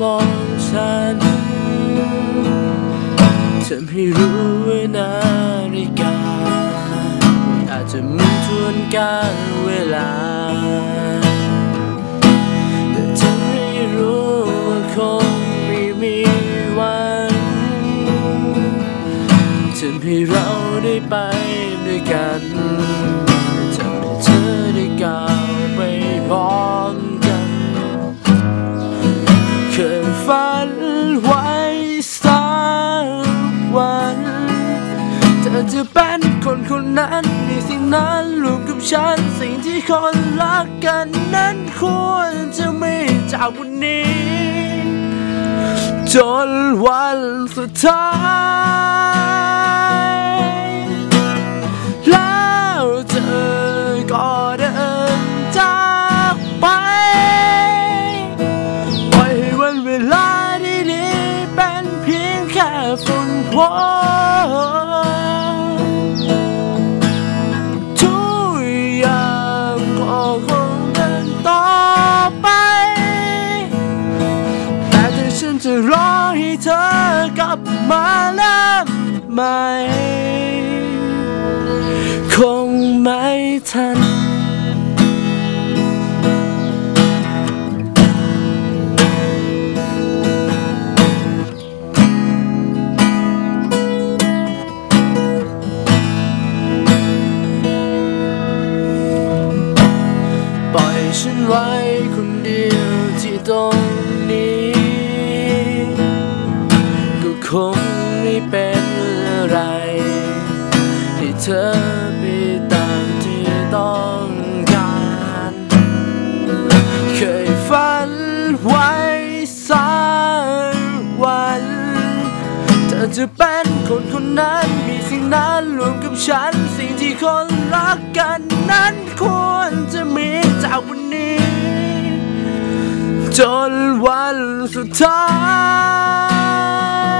มองฉันทำให้รู้ว่านาฬิกา อาจจะมุนทวนการเวลา แต่ทำให้รู้ว่าคงไม่มีวันทำให้เราได้ไปด้วยกัน ฝันไว้สักวัน เธอจะเป็นคนคนนั้นในสิ่งนั้นรวมกับฉัน สิ่งที่คนรักกันนั้นควรจะมีจากวันนี้ จนวันสุดท้าย ทุกอย่างก็คงเดินต่อไป แต่ถ้าฉันจะรอให้เธอกลับมาเริ่มใหม่ ฉันไว้คนเดียวที่ตรงนี้ ก็คงไม่เป็นอะไร ให้เธอไปตามที่ต้องการ เคยฝันไว้สักวันเธอจะเป็นคนคนนั้นมีสิ่งนั้นรวมกับฉันสิ่งที่คนรักกันนั้นควรจะมี จากวันนี้ จนวันสุดท้า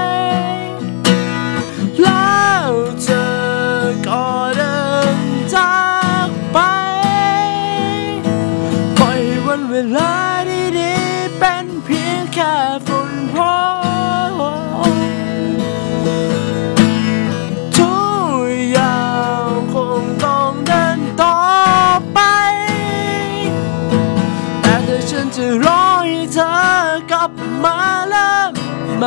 ย แล้วเธอก็เดินจากไป ปล่อยวันเวลา จะรอให้เธอกลับมาแล้วไหม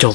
чего